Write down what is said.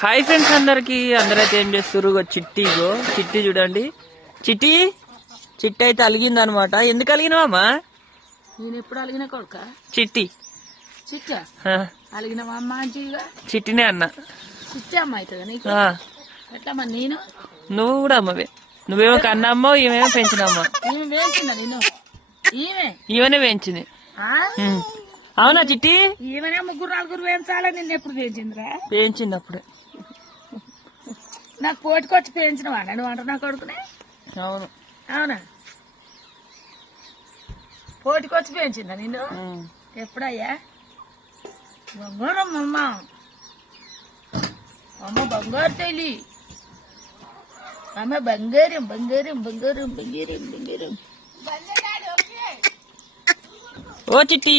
Hi friends అందరికి. అందరైతే ఏం చేస్తారు చిట్టి ఇగో. చిట్టి చూడండి. చిట్టి? చిట్టి అయితే అలిగింది అనమాట ఎందుకు అలిగినావమ్మా నేను ఎప్పుడు అలిగిన కొడుక? చిట్టి. చిచ్చ ఆ, అలిగిన అమ్మ మంచిగా చిట్టినే అన్న. చిచ్చ అమ్మ అవుతుందా నీకు? నేను? నువ్వు కూడా అమ్మవే. నువ్వేమో కన్నమ్మో ఈమెమో పెంచినమ్మా. ఈమె నేను ఈమె? ఈమెనే పెంచింది. అవునా చిట్టి? ఈమెనే ముగ్గురు నలుగురు వేయించాలా నిన్ను ఎప్పుడు వేయించిందిరా పెంచింది అప్పుడే. నాకు పోటుకొచ్చి పేయించిన వాడు అంట నా కొడుకునే? అవును. అవునా? పోటుకొచ్చి పెంచిందా నిన్ను? ఉమ్. ఎప్పుడయ్యా? బంగారం అమ్మ అమ్మ బంగారు తల్లి. అమ్మ బంగారం బంగారం బంగారం బంగారం బంగారం. ఓ చిట్టి.